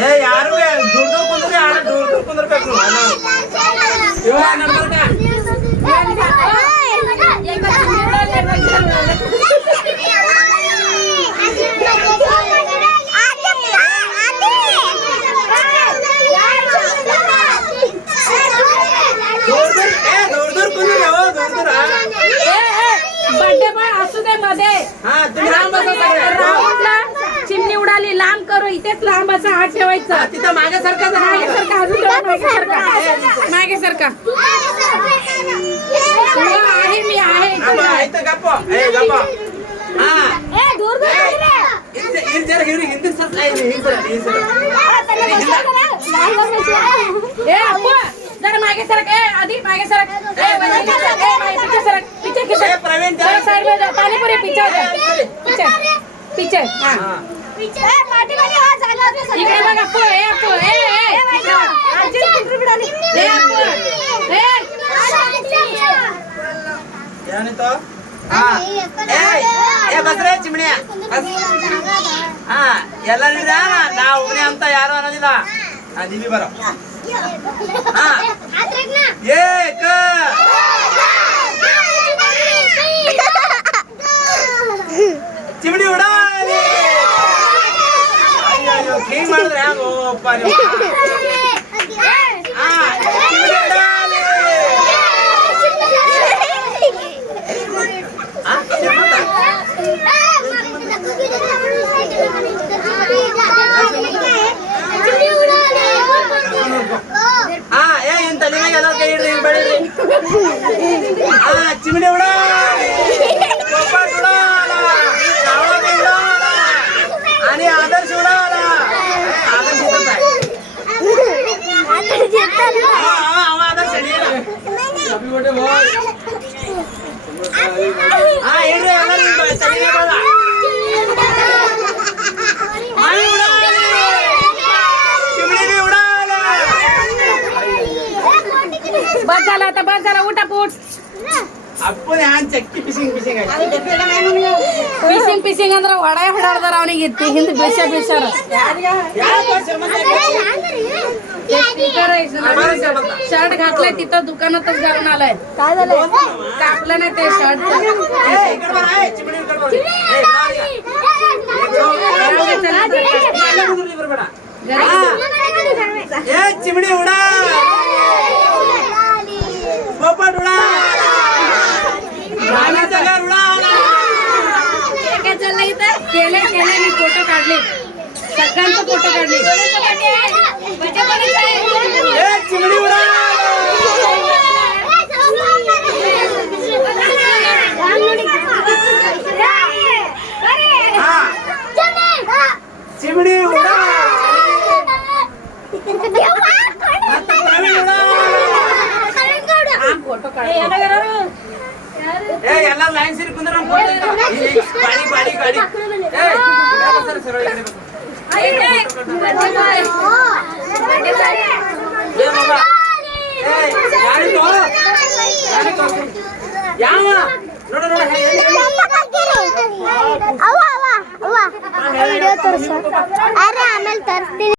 ಏ ಯಾರು ದೂರ ಕುಂದ್ರೆ ಯಾರು ದೂರ ಕುಂದ್ರಬೇಕು चिमणी उडाली लांब करू इथेच लांब असा हात ठेवायचा तिथं मागे सारखा मागे सारखा आहे मी आहे ಹಿಂದಿ जरा मागे सरक आधी मागे सरक पीछे सरक पीछे प्रवीण साइड में जा पानीपुरी पीछे पीछे पीछे हां पाठी पाठी हां झाला इकडे बघ अप्पू अप्पू आजी चित्र बिडाली अप्पू याने तो हां बस रे चिमण्या हां ಎಲ್ಲ ನಿಲ್ಲ ನಾ ಒಬ್ಬನೇ ಅಂತ ಯಾರು ಅನ್ನೋದಿಲ್ಲ ನೀವಿ ಬರೋ एक चिमणी उडाली ಹಿಂಗ್ ಮಾಡಿದ್ರೆ ಹೆಂಗಪ್ಪ ನೀವು चिमणी उडाली पोपट उडाला कावळा उडाला आणि आदर्श उडाला आदर्श आदर्श बस झाला आता बस झाला उठा पोट आपण चक्की पिसिंग पिसिंग पिसिंग पिसिंग ಅಂದ್ರೆ ಹೊಡೆ ಹೊಡೆದಾರ ಅವನಿಗೆ ಹಿಂದೆ ಬೇಷ ಬೇಷಾರ शर्ट घातलाय तिथं दुकानातच घालून आलाय काय झालंय कापलं नाही ते शर्ट चिमणी उडा पोपट उडा केले मी फोटो काढले सगळ्यांचे फोटो काढले चिमणी उडा चिमणी उडा फोटो काढ ಎಲ್ಲ ಲೈನ್ ಸೇರಿ ಕುಂದ್ರ ಗಾಡಿ ಗಾಡಿ ಗಾಡಿ ಯಾವ ನೋಡ ನೋಡ ಆಮೇಲೆ ತರಿಸ್ತೀನಿ